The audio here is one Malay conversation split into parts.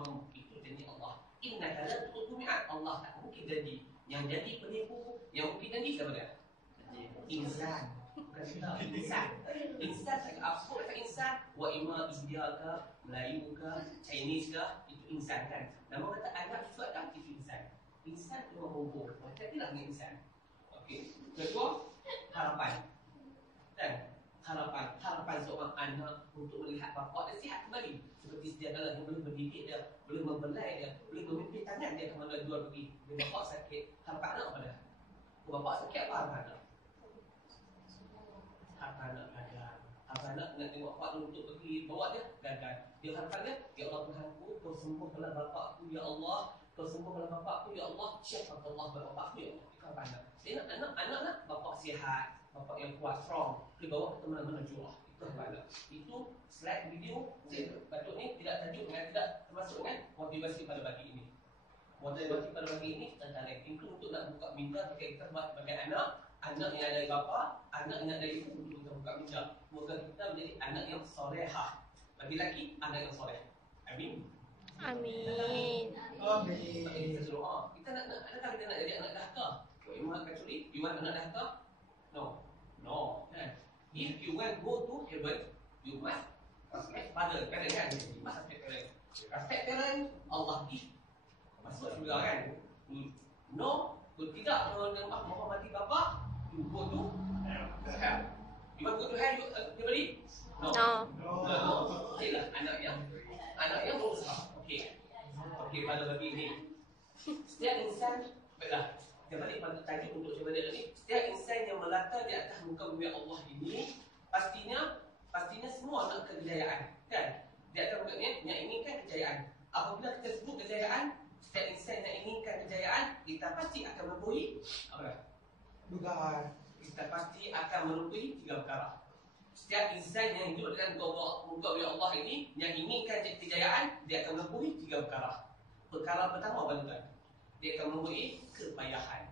Allah. Itu janji Allah. Innaka la tukhliqul mi'ad. Allah tak mungkin janji. Yang jadi penipu, yang mungkin janji siapa dia? Insan. Bukan kita, insan. Insan saya apa kata insan? Wa imma India ke, Melayu ke, Chinese ke, itu insan kan. Nama kata anak juga kan itu insan. Insan itu menghubung. Hati-hatilah dengan insan. Okey. Kedua, harapan. Dan harapan seorang anak untuk melihat bapa dia sihat kembali. Seperti sedia kala dia boleh mendidik dia, boleh membelai dia, boleh memimpin tangan dia ke mana jual pergi. Bila bapa sakit, harapan anak apa dah? Bapa sakit apa harapan anak? Harapan anak gagal. Harapan anak nak tengok bapa untuk pergi bawa dia, gagal. Dia harapan dia, ya Allah Tuhanku, kau sembuhkanlah bapa aku ya Allah. Kau sembuhkanlah bapa aku ya Allah. Syafakallah bapa aku ya Allah. Itu harapan anak. Dia nak anak bapa sihat, bapa yang kuat, strong, dia bawa ke mana-mana jurah. Itu harapan. Itu slide video patutnya tidak tajuk dengan tidak termasuk dengan motivasi pada pagi ini. Motivasi pada pagi ini tentang itu untuk nak buka minda kita sebagai anak yang ada bapa, anak yang ada ibu untuk kita buka minda. Moga kita menjadi anak yang solehah. Lagi-lagi anak yang soleh. Amin. Amin. Amin. Kita doa. Kita nak jadi anak dahka. Iman actually, you want anak dahka? No. If you want go to heaven, you must respect father, parent kan? You must respect parent. Respect parent, Allah give. Masuk syurga kan? No, kalau tidak menghormati bapa, you go to hell. You want go to hell, you beli? No. Inilah anak yang berusaha. Okey, pada bagi ini. Setiap insan, baiklah. Kita balik pada tajuk untuk saya ni. Setiap insan yang melata di atas muka bumi Allah ini pastinya semua nak kejayaan, kan? Di atas muka ni yang inginkan kejayaan. Apabila kita sebut kejayaan, setiap insan yang inginkan kejayaan, kita pasti akan menemui apa? Dugaan. Kita pasti akan menemui 3 perkara. Setiap insan yang hidup dengan muka bumi Allah ini yang inginkan kejayaan, dia akan menemui 3 perkara. Perkara pertama apa tuan? Dia akan menemui kepayahan.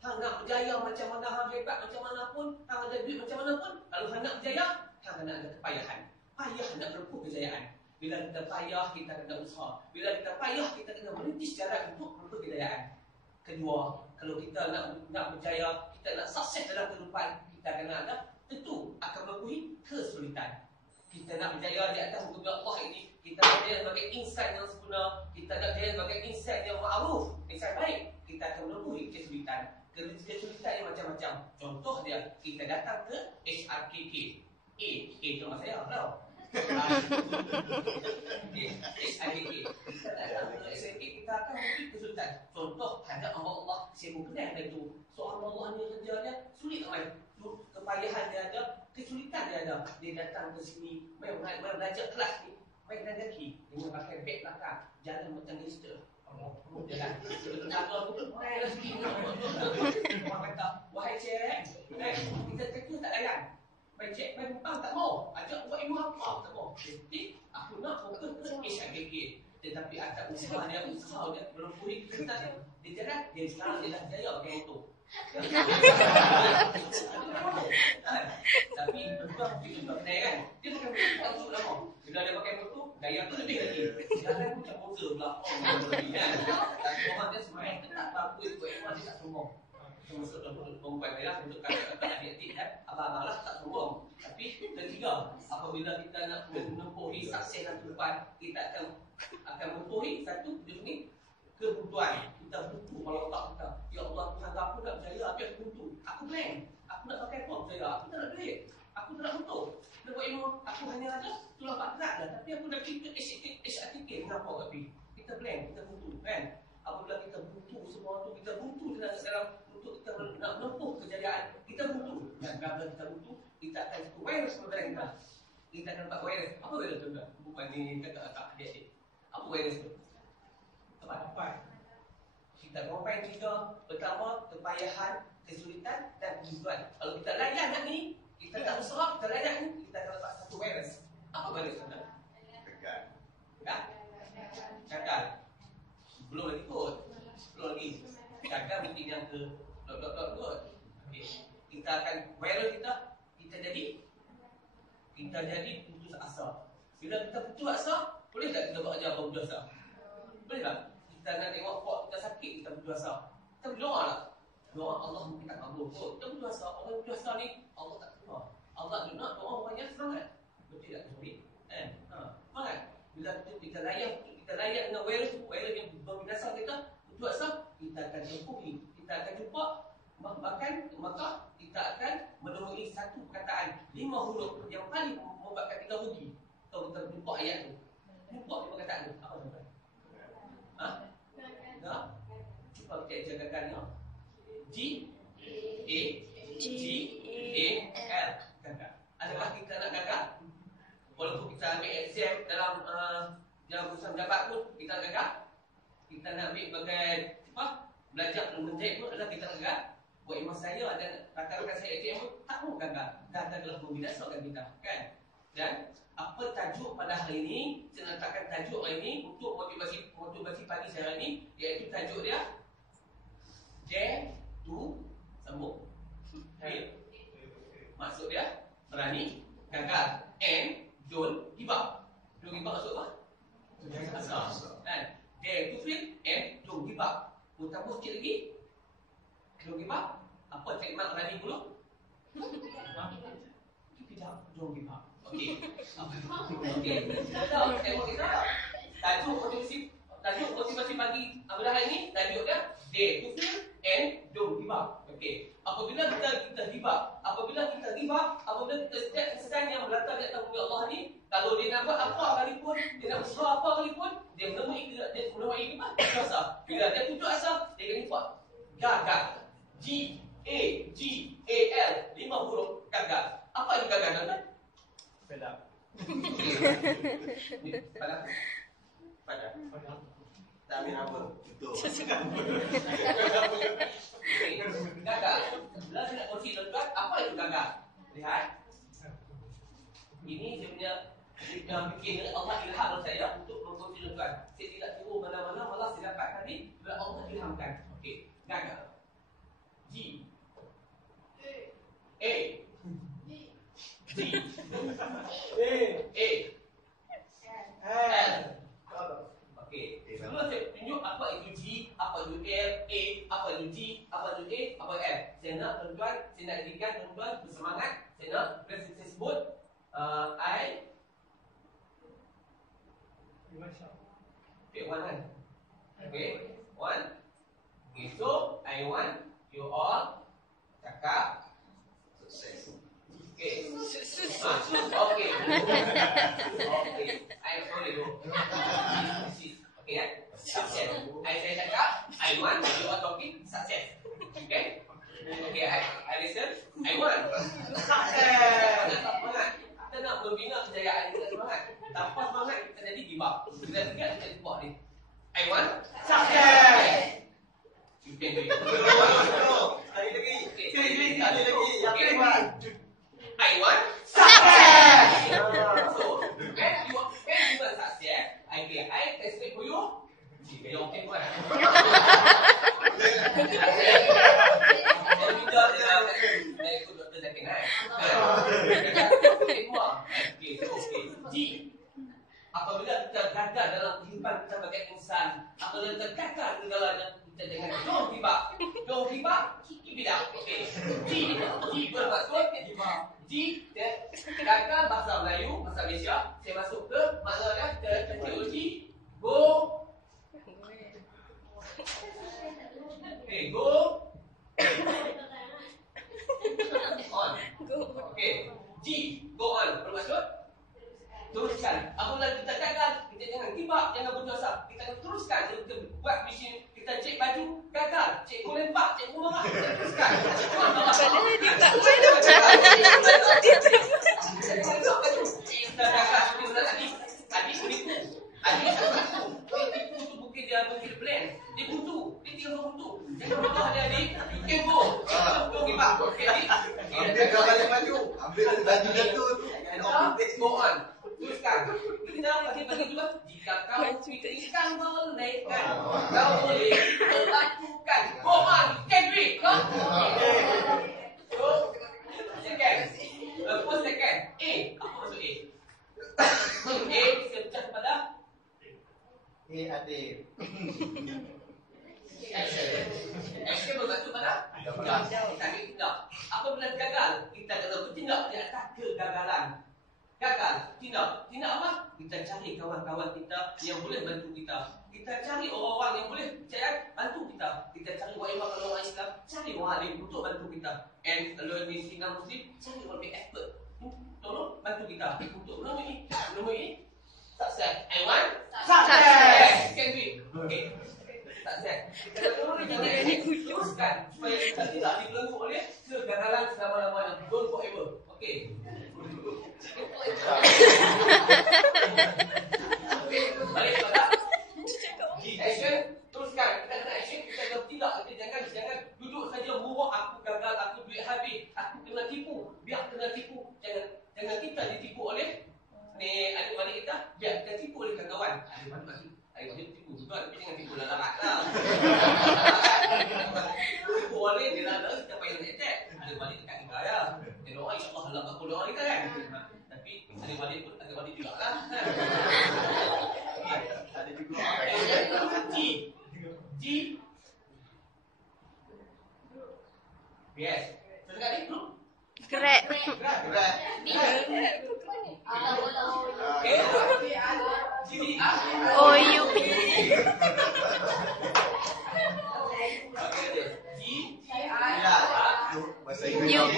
Hang nak berjaya macam mana, hang hebat macam mana pun, hang ada duit macam mana pun, kalau hang nak berjaya, hang kena ada kepayahan. Payah nak menempuh kejayaan. Bila kita payah, kita kena usaha. Bila kita payah, kita kena merintis jalan untuk menempuh kejayaan. Kedua, kalau kita nak berjaya, kita nak sukses dalam kehidupan, kita kena ada, tentu akan menemui kesulitan. Kita nak berjaya di atas muka Allah ini, kita nak berjaya sebagai insan yang sempurna, kita nak berjaya sebagai insan yang ma'ruf, insan baik, kita akan menemui kesulitan. Kesulitan yang macam-macam. Contoh dia, kita datang ke HRKK. itu nama saya, tahu? HRKK. Kita datang ke HRKK, kita akan menemui kesulitan. Contoh, hadap Allah, saya pun kenal itu. Soal Allah ni kerja dia, sulit tak? Kepayahan dia ada, kesulitan dia ada. Dia datang ke sini, main belajar kelas ni, main lelaki dengan pakai beg belakang, jalan macam gangster. Jalan. Kenapa aku main lelaki? Orang kata, wahai cik, kita kata tak layan. Main cik, main bang tak mau. Ajak buat ilmu apa tak mau. Jadi aku nak fokus ke HRKK. Tetapi ada usaha dia belum pulih kita dia. Dia jalan, dia sekarang dia dah jaya pakai motor. Tapi tuan kita kena kan. Dia pakai motor lama. Bila dia pakai motor, gaya tu lebih lagi. Jalan macam motor pula. Lebih kan. Tapi orang dia semain tak bagus ikut ekor dia tak sombong. Termasuk dalam perempuan dia untuk kata adik-adik abang-abang lah tak sombong. Tapi ketiga, apabila kita nak menempuhi sukses dalam kehidupan, kita akan menempuhi satu jenis ni kebutuhan. Kita butuh kalau tak kita, ya Allah Tuhan aku nak berjaya, tapi aku butuh. Aku plan, aku nak pakai phone berjaya, aku tak nak duit, aku tak nak motor. Nak buat ilmu, aku hanya ada tulang berat lah, tapi aku nak kita HRTK. Kenapa tapi? Kita plan, kita butuh kan. Apabila kita butuh semua tu, kita butuh dalam untuk kita nak menempuh kejayaan, kita butuh. Dan bila kita butuh, kita akan satu virus kepada kita. Kita akan dapat virus. Apa virus tu kan? Bukan ni kata-kata adik-adik. Apa virus tu? Apa? Kita combine 3. Pertama, kepayahan, kesulitan dan kebutuhan. Kalau kita layan hal ni, kita tak usaha, kita layan ni, kita akan dapat satu virus. Apa virus tu kan? Gagal. Belum lagi kot. Belum lagi. Gagal mungkin yang ke dot. Okay. Kita akan viral kita jadi putus asa. Bila kita putus asa, boleh tak kita buat kerja apa putus asa? Boleh tak? Kita nak tengok kok kita sakit, kita berdoa. Kita berdoa lah. Doa Allah mungkin tak kabul. So, kita berdoa. Orang berdoa ni Allah tak terima. Allah nak doa orang yang semangat. Betul tak? Semangat. Bila kita layan dengan virus yang berbinasa kita, berdoa, kita akan tempuhi, kita akan jumpa. Maka kita akan menemui satu perkataan 5 huruf yang paling membuatkan kita rugi. Kalau kita jumpa ayat tu, jumpa di perkataan tu, apa tuan? Cuba kita jagakan G-A-G-A-L. Gagal. Adakah kita nak gagal? Walaupun kita ambil exam dalam urusan jabat pun kita gagal. Kita nak ambil bagai belajar menjahit pun adalah kita gagal. Buat imam saya dan rakan-rakan saya exam pun tak mau gagal. Gagal adalah membinasakan kita, kan? Dan apa tajuk pada hari ini? Saya letakkan tajuk hari ini untuk motivasi pagi saya hari ini, iaitu tajuk dia Dare to sambung. Maksud dia berani gagal and don't give up. Don't give up maksud apa? Dare to fail and don't give up. Tambah sikit lagi. Don't give up. Apa trademark berani dulu? Keep it up. Don't give up. Okey. Tengok kita. Tajuk motivasi pagi pada hari ini, tajuk dia Dare to fail and don't give up. Okey. Apabila kita give up, apabila kita setiap kesan yang berlatar di atas bumi Allah ni, kalau dia nak buat apa sekalipun, dia nak usaha apa sekalipun, dia menemui asa. Bila dia putus asa, dia akan buat gagal. G-A-G-A-L, 5 huruf gagal. Apa itu gagal, tuan-tuan? Fed up. Padam. Tak ambil apa? Betul. Gagal. Bila saya nak kongsi tuan-tuan, apa itu gagal? Lihat. Ini saya punya fikir Allah ilham saya untuk mengkongsi tuan-tuan. Saya tidak turun mana-mana, malah saya dapatkan ni bila Allah ilhamkan. Okey, gagal. G A G A L. Okey, sebelum saya tunjuk apa itu G, apa itu L, A, apa itu G, apa itu A, apa L. Saya nak tuan-tuan, saya nak jadikan tuan-tuan bersemangat. Saya nak saya sebut I okay, one kan? Okay, one. Okay, so I want you all cakap sukses. Okay. Okay. Okay. I'm sorry bro. Okay kan? Sukses. Saya cakap, I want you all talking sukses. Okay? Okay, I listen. I want sukses. Semangat. Kita nak membina kejayaan kita semangat. Tanpa semangat kita jadi give up. Bila kita give up ni. I want sukses. You can do it. Sekali lagi. Okay. I want success. So, when you want success, I expect for you. Jika you okay buat. Saya ikut doktor Zakin kan. G. Apabila kita gagal dalam kehidupan kita sebagai insan, apabila kita gagal dalam kita dengan don't give up, keep it up. Okay. G bermaksud G gagal bahasa Melayu, bahasa Malaysia. Saya masuk ke maknanya teologi go. Okay, go on. Okay, G go on bermaksud teruskan. Apabila kita gagal, kita jangan give up, jangan putus asa. Kita akan teruskan. Kita buat mesin, kita cek baju, gagal. Cikgu lempar, cikgu marah, kita teruskan. Adik menipu. Adik itu bukan dia mungkin plan. Dia butuh. Dia tinggal butuh. Jangan marah dia adik. You can go. Don't give up. Okay, adik. Ambil gambar yang maju. Ambil baju jatuh tu. Go on. Teruskan. Kita jangan bagi juga. Jika kau fikirkan boleh kan, kau boleh lakukan. Go on. Can do it. So, second. First second. A. Apa maksud A? A saya pecah kepada Adib. Action bermaksud pada tidak. Apabila gagal, kita kena bertindak di atas kegagalan. Gagal, tindak apa? Kita cari kawan-kawan kita yang boleh bantu kita. Kita cari orang-orang yang boleh bantu kita. Kita cari orang Islam, cari orang alim untuk bantu kita. And kalau di Singapura Muslim, cari orang expert tolong bantu kita untuk menemui success. I want success. Can we? Okay. Success. Kita teruskan supaya kita tidak dibelenggu oleh kegagalan selama-lamanya. Don't forever. Okay. Balik pada action. Teruskan. Kita kena action. Kita kena tidak. Kita jangan duduk saja murah. Aku gagal. Aku duit habis. Aku kena tipu. Biar kena tipu. Jangan kita ditipu oleh adik-adik kita. Biar kita tipu oleh kawan. Adik-adik tipu juga. Tapi jangan tipu dalam akal. Tipu oleh dia nak kita payah attack. Adik-adik dekat kita ya. Dia doa insyaAllah halak aku doa kita kan. Tapi adik-adik pun adik-adik juga lah. Ada juga. G. Yes. Sedangkan ni group. Gerak. Gerak. OUP. Bahasa Inggeris. UP.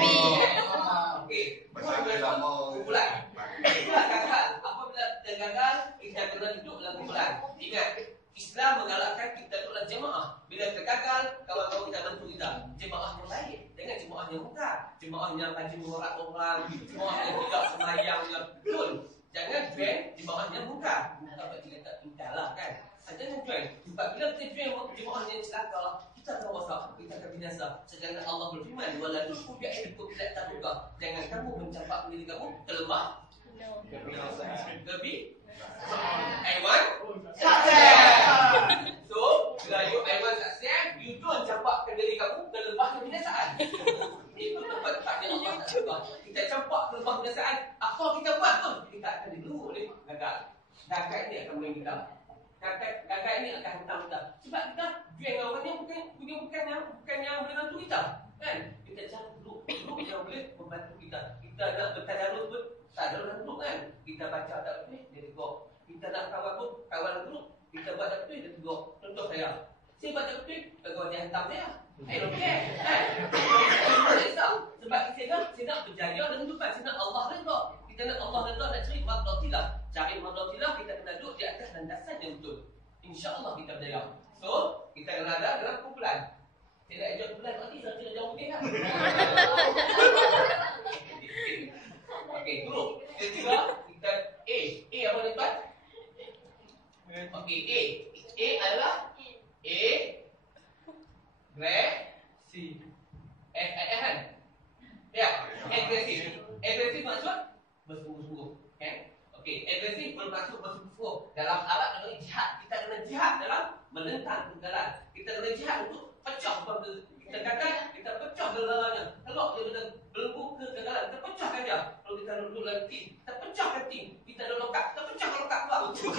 Okey. Bahasa Inggeris lama. Kumpulan. Itulah gagal. Apabila kita gagal, kita kena duduk dalam kumpulan. Ingat, Islam menggalakkan kita duduk jemaah. Bila kita gagal, kawan-kawan kita bantu kita. Jemaah yang baik. Jangan jemaah yang muka. Jemaah yang rajin mengorak orang. Jemaah yang tidak semayangnya. Betul. Jangan join jemaah yang muka. Muka kita tak tinggal lah kan. Jangan join. Sebab bila kita join jemaah yang celaka, kita akan rosak. Kita akan binasa. Sedangkan Allah berfirman, wala tusku bi'aidikum ila tabuka. Jangan kamu mencampak diri kamu terlemah. Lebih. I want success. So, bila you I want success, you don't campakkan diri kamu ke lembah kebinasaan. Itu tempat-tempatnya Allah tak suka. Kita campak ke lembah kebinasaan, apa kita buat pun kita akan dilunggu oleh gagal. Gagal ni akan main kita. Gagal ni akan hentam kita. Sebab kita jual orang yang bukan yang boleh bantu kita. Kan? Kita cari grup yang boleh membantu kita. Kita nak bertadarus pun tak ada orang duduk kan. Kita baca tak betul, dia tegur. Kita nak kawan pun, kawan duduk. Kita buat tak betul, dia tegur. Contoh saya buat tak betul, tegur dia hantam saya. I don't care. Sebab saya nak berjaya dengan Tuhan. Saya nak Allah redha. Kita nak Allah redha, nak cari mardhatillah. Cari mardhatillah, kita kena duduk di atas landasan yang betul. InsyaAllah kita berjaya. So, kita kena ada dalam kumpulan. Saya nak ajak kumpulan, nanti saya kena jauh putih kan. Okey, group. Ketiga, kita A. A apa tuan? Okey, A. A adalah agresif. Kan? Ya, agresif. Agresif maksud bersungguh-sungguh. Kan? Okey, agresif bermaksud bersungguh-sungguh. Dalam Arab adalah jihad. Kita kena jihad dalam menentang kegagalan. Kita kena jihad untuk pecah kita gagal, kita pecah gelalanya. Kalau dia kena belenggu kegagalan, kita pecahkan dia. Kalau kita duduk dalam tim, kita pecahkan tim. Kita ada lokap, kita pecahkan lokap pula. Kita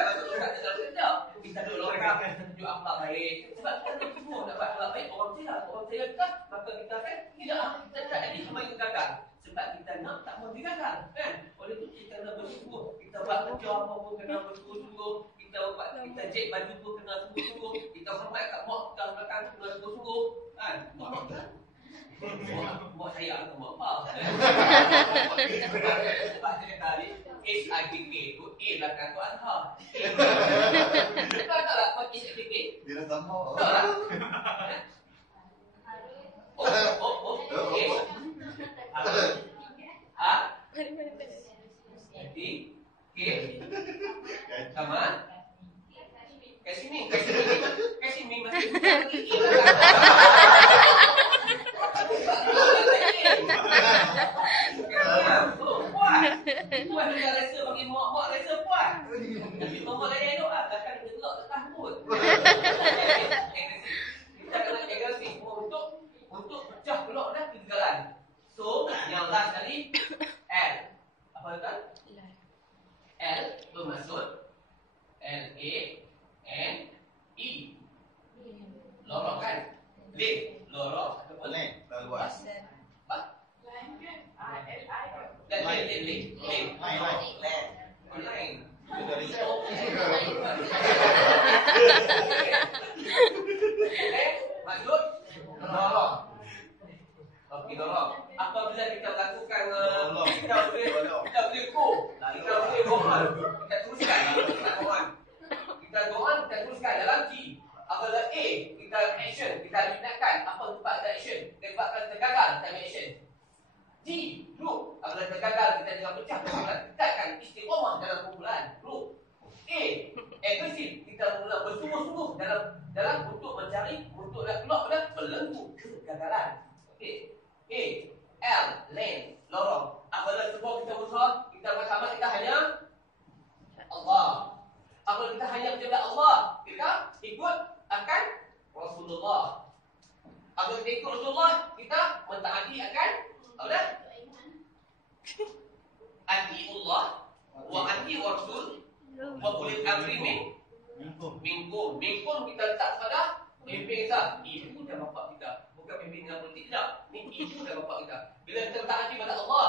bantu lokap dalam kerja. Kita duduk lokap, kita tunjuk akhlak baik. Sebab kita nak semua dapat akhlak baik. Orang saya kita, maka kita kan tidak kita tak ada sama yang gagal. Sebab kita nak tak mau digagal, kan? Oleh itu kita kena bersungguh. Kita buat kerja apa pun kena bersungguh-sungguh. Kita jek baju pun kena sungguh-sungguh. Kita hormat kat mak kita belakang kena sungguh-sungguh, kan? Mak kan? Mak saya atau mak apa? Sebab dia kata ni SIKK tu A belakang tu Anha. Kau tahu tak apa SIKK? Dia dah sama. Tahu tak? Okay. Sama. Kasih ni masih puas dia rasa bagi mak rasa puas. Tapi mak layan doa takkan dia gelak tak tahu. Kita kena agresif untuk pecah gelak dah kegagalan. So, yang last kali S. Apa tuan? L bermaksud L-A-N-E. Lorong kan? Lane. Lorong ataupun Lane, luas. apa? Dan lane. Lane. Online. Itu dari Maksud lorong. Okey, lorong. Apabila kita melakukan kita boleh go. Kita boleh go on. Kita teruskan kita go on, kita teruskan dalam G. Apabila A, kita action, kita tindakan. Apa tempat kita action? Tempat kita gagal, kita action. G, group. Apabila kita gagal, kita jangan pecah kumpulan. Tingkatkan istiqamah dalam kumpulan. Group. A, agresif. Kita mula bersungguh-sungguh dalam untuk mencari, untuk nak keluar pada belenggu kegagalan. Okey. A, L, lane, lorong. Apabila semua kita berusaha, kita bersama, kita hanya Allah. Apabila kita hanya menjaga Allah, kita ikut akan Rasulullah. Apabila kita ikut Rasulullah, kita mentaati akan apa? Atiullah wa ati Rasul wa ulil amri minkum. Minkum kita letak pada pemimpin kita, ibu dan bapa kita. Bukan pemimpin yang politik tidak. Ni ibu dan bapa kita. Bila kita mentaati pada Allah,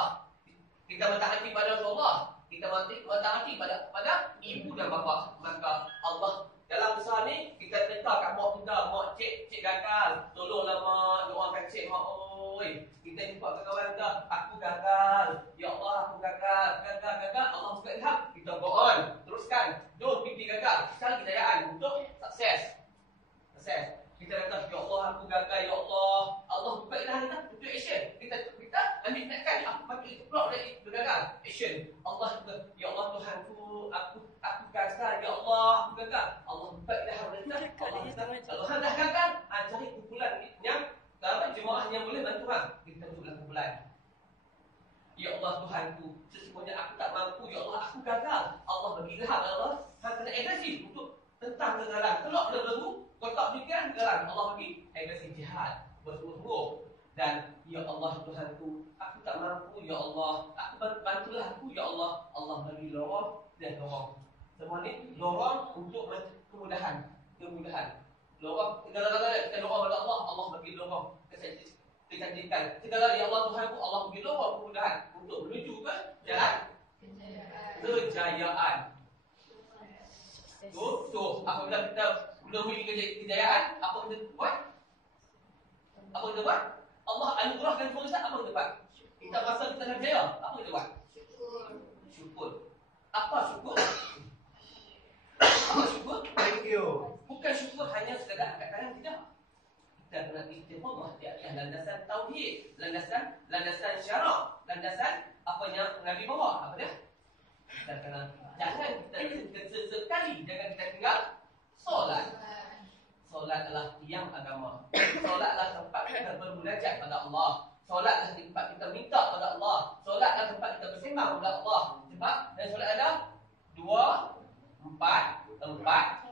kita mentaati pada Rasulullah, kita mentaati pada ibu dan bapa, maka Allah dalam usaha ni kita tentarkan mak kita, mak cik gagal, tolonglah mak, doakan cik mak. Oi, kita jumpa kawan kita, aku gagal, ya Allah aku gagal, Allah buka ilham, kita go on, teruskan, don't mimpi gagal, cari kejayaan untuk sukses. Kita kata, ya Allah aku gagal, ya Allah buka ilham kita untuk action. Kita ambil tindakan, aku bagi itu keluar dari gagal, action. Allah kata, ya Allah Tuhanku, aku gagal, ya Allah aku gagal. Allah buka ilham kita. Allah kata, dah gagal, cari kumpulan yang jemaah yang boleh bantu kita bentuklah kumpulan. Ya Allah Tuhanku, sesungguhnya aku tak mampu, ya Allah aku gagal. Allah bagi ilham, ya Allah kena agresif untuk tentang kegagalan. Keluar dari belenggu kotak fikiran kegagalan. Allah bagi agresif jihad, bersungguh-sungguh. Dan ya Allah Tuhanku, aku tak mampu, ya Allah aku bantulah aku, ya Allah. Allah bagi lorong dan lorong. Semua ni lorong untuk kemudahan. Lorong segala-galanya kita doa kepada Allah, Allah bagi lorong kecantikan. Segala ya Allah Tuhanku, Allah bagi lorong kemudahan untuk menuju ke jalan kejayaan. Tu, apabila kita menemui kejayaan, apa kita buat? Allah anugerahkan kepada kita, apa kita buat? Kita rasa kita dah berjaya, apa kita buat? Syukur. Apa syukur? Thank you. Bukan syukur hanya sekadar angkat tangan, tidak. Kita kena istiqamah di atas landasan tauhid, landasan syarak, landasan apa yang Nabi bawa, apa dia? Kita kena jangan kita sesekali jangan kita tinggal solat. Solat adalah tiang agama. Solat adalah tempat kita bermunajat pada Allah. Solat adalah tempat kita minta pada Allah. Solat adalah tempat kita bersembah kepada Allah. Sebab dan solat ada 2, 4,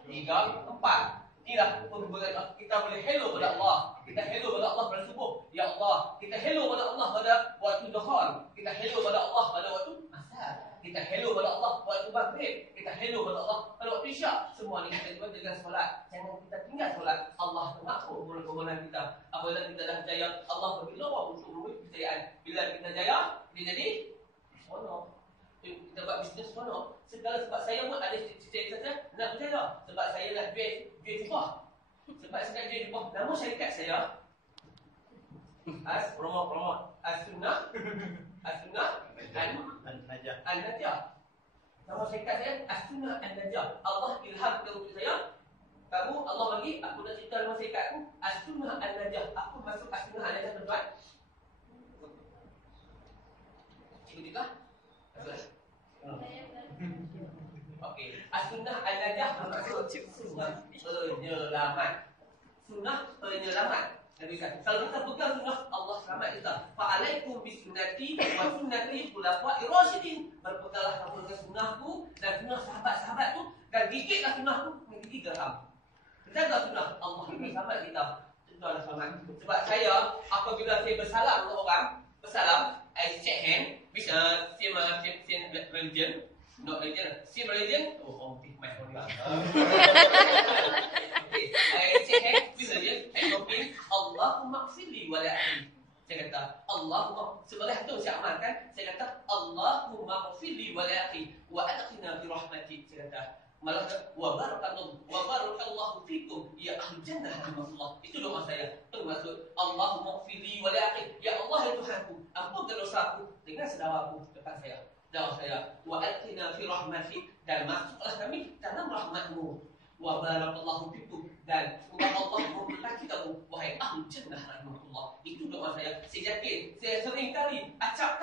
3, 4. Inilah perbuatan kita boleh hello pada Allah. Kita hello pada Allah pada subuh. Ya Allah. Kita hello pada Allah pada waktu zuhur. Kita hello pada Allah pada waktu asar. Kita hello pada Allah waktu maghrib. Kita hello pada Allah pada waktu isyak. Semua ni kita buat dengan solat. Jangan kita tinggal solat. Allah mengatur permohonan kita. Apabila kita dah jaya, Allah bagi lorong untuk memberi kejayaan. Bila kita jaya, dia jadi seronok. Kita buat bisnes seronok. Segala sebab saya pun ada cita-cita saya nak berjaya. Sebab saya nak jual jubah. Sebab saya nak jual jubah. Nama syarikat saya promote As-Sunnah An-Najah. Nama syarikat saya As-Sunnah An-Najah. Allah ilhamkan untuk saya. Kamu Allah bagi aku nak cerita nama syarikat aku As-Sunnah An-Najah. Aku masuk As-Sunnah An-Najah tuan-tuan. Cikgu-cikgu okey, As-Sunnah An-Najah bermaksud sunnah penyelamat. Sunnah penyelamat. Nabi kata, kalau kita pegang sunnah, Allah selamat kita. Fa'alaikum bisunnati wa sunnati khulafa'ir rasyidin. Berpeganglah kamu dengan sunnahku dan sunnah sahabat-sahabat tu, dan gigitlah sunnahku dengan gigi geram. Jaga sunnah, Allah akan selamat kita. Itu adalah selamat. Sebab saya apabila saya bersalam dengan orang, bersalam, I shake hand, bisa saya religion, not religion, same religion. Oh, my God. Okay, I say with religion, I talking Allahumma gfirli wa li akhi. Saya kata Allahumma, sebagai itu saya amalkan. Saya kata Allahumma gfirli wa li akhi wa adkhilna fi rahmatik. Saya kata malah wa barakallahu fikum ya ahli jannah rahmatullah. Itu doa saya. Termasuk Allahumma gfirli wa li akhi. Ya Allah ya Tuhanku, ampunkan dosaku dengan saudaraku depan saya. Doa saya wa adkhilna fi rahmatik, dan masuklah kami dalam rahmatmu. Wa barakallahu fikum, dan semoga Allah memberkati kamu wahai ahli jannah rahmatullah. Itu doa saya. Saya yakin, saya sering kali acap